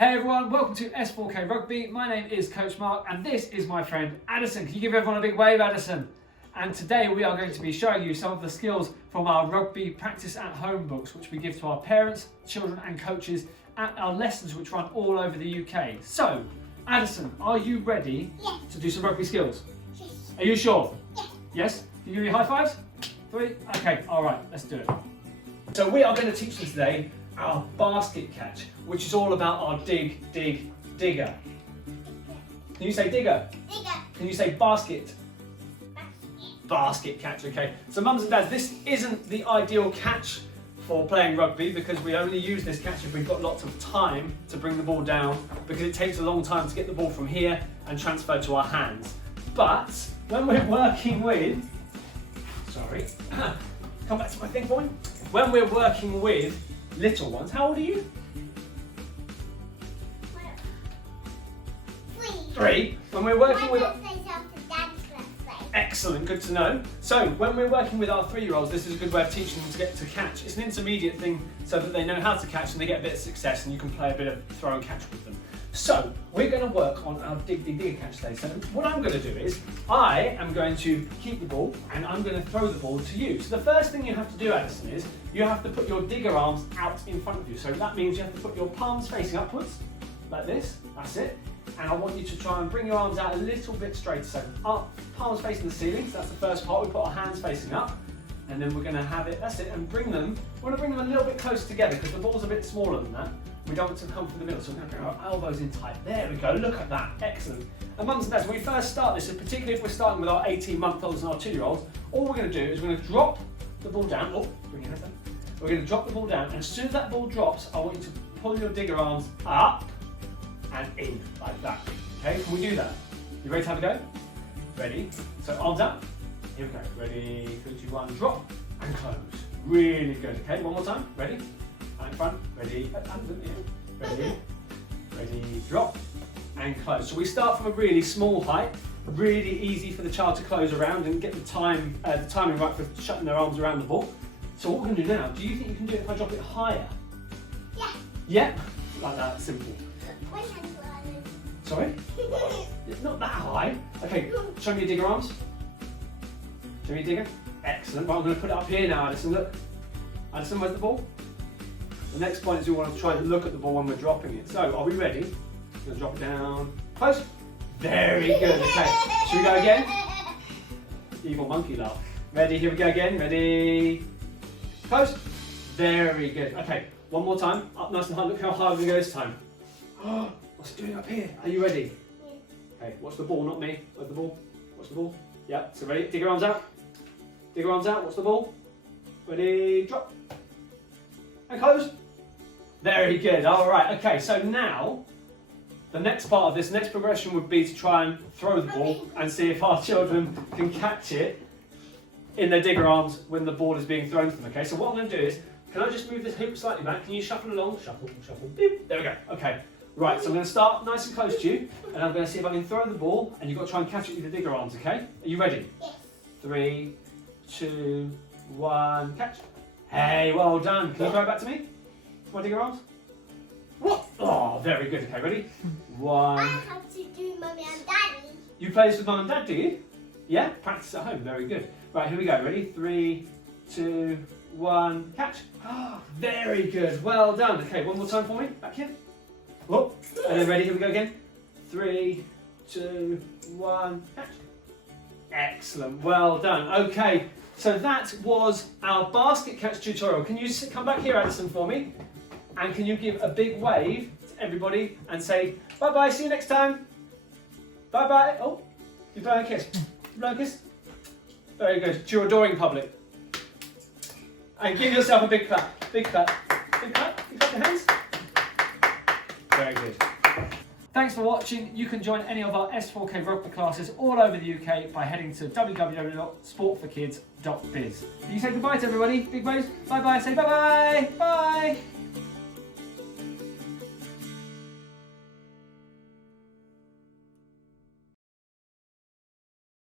Hey everyone, welcome to S4K Rugby. My name is Coach Mark and this is my friend Addison. Can you give everyone a big wave, Addison? And today we are going to be showing you some of the skills from our rugby practice at home books, which we give to our parents, children and coaches at our lessons which run all over the UK. So, Addison, are you ready to do some rugby skills? Yes. Are you sure? Yes. Yes? Can you give me high fives? 3? Okay, alright, let's do it. So we are going to teach you today our basket catch, which is all about our dig, digger. Can you say digger? Digger. Can you say basket? Basket. Basket catch, okay. So mums and dads, this isn't the ideal catch for playing rugby because we only use this catch if we've got lots of time to bring the ball down, because it takes a long time to get the ball from here and transfer to our hands. But when we're working with, come back to my thing for me. When we're working with little ones, how old are you? 3. When we're working with... Excellent, good to know. So when we're working with our 3-year-olds, this is a good way of teaching them to get to catch. It's an intermediate thing so that they know how to catch and they get a bit of success and you can play a bit of throw and catch with them. So we're going to work on our digger catch today. So what I'm going to do is I am going to keep the ball and I'm going to throw the ball to you. So the first thing you have to do, Addison, is you have to put your digger arms out in front of you. So that means you have to put your palms facing upwards like this. That's it. And I want you to try and bring your arms out a little bit straighter. So up, palms facing the ceiling. So that's the first part. We put our hands facing up. And then we're going to have it, that's it, and bring them, we want to bring them a little bit closer together because the ball's a bit smaller than that. We don't want to come from the middle, so we're going to bring our elbows in tight. There we go, look at that, excellent. And mums and dads, when we first start this, and particularly if we're starting with our 18-month-olds and our 2-year-olds, all we're going to do is we're going to drop the ball down. Oh, bring your hands down. We're going to drop the ball down, and as soon as that ball drops, I want you to pull your digger arms up and in, like that. Okay, can we do that? You ready to have a go? Ready? So arms up. Here we go. Ready, 3, 2, 1, drop and close. Really good. Okay, one more time. Ready? Out in front. Ready, ready, ready, drop and close. So we start from a really small height, really easy for the child to close around and get the timing right for shutting their arms around the ball. So what we're going to do now, do you think you can do it if I drop it higher? Yeah. Yeah? Like that, simple. Sorry? It's not that high. Okay, show me your digger arms. Show me your digger. Excellent. Well, I'm going to put it up here now, Addison. Look. Addison, where's the ball? The next point is we want to try and look at the ball when we're dropping it. So, are we ready? I'm going to drop it down. Close. Very good. Okay. Should we go again? Evil monkey laugh. Ready? Here we go again. Ready? Close. Very good. Okay. One more time. Up nice and high. Look how high we go this time. What's it doing up here? Are you ready? Yeah. Okay. Watch the ball, not me. Where's the ball? Watch the ball. Yeah. So ready? Dig your arms out. Dig your arms out. Watch the ball. Ready? Drop. And close. Very good. All right. Okay. So now, the next part of this, next progression would be to try and throw the ball and see if our children can catch it in their digger arms when the ball is being thrown to them. Okay. So what I'm going to do is, can I just move this hoop slightly back? Can you shuffle along? Shuffle, shuffle. Beep. There we go. Okay. Right. So I'm going to start nice and close to you, and I'm going to see if I can throw the ball, and you've got to try and catch it with the digger arms. Okay. Are you ready? Yes. 3, 2, 1, catch. Hey, well done. Can you throw it back to me? My digger arms? What? Oh, very good. Okay, ready? 1. I have to do Mummy and Daddy. You play this with Mum and Dad, do you? Yeah? Practice at home. Very good. Right, here we go. Ready? 3, 2, 1, catch. Oh, very good. Well done. Okay, one more time for me. Back here. Whoop. And then ready? Here we go again. 3, 2, 1, catch. Excellent. Well done. Okay. So that was our basket catch tutorial. Can you come back here, Addison, for me? And can you give a big wave to everybody and say, bye-bye, see you next time. Bye-bye. Oh, you blow a kiss. Blow a kiss. Very good. To your adoring public. And give yourself a big clap. Big clap. Big clap. You clap your hands. Very good. Thanks for watching. You can join any of our S4K rugby classes all over the UK by heading to www.sportforkids.biz. You say goodbye to everybody. Big waves. Bye bye. Say bye bye. Bye.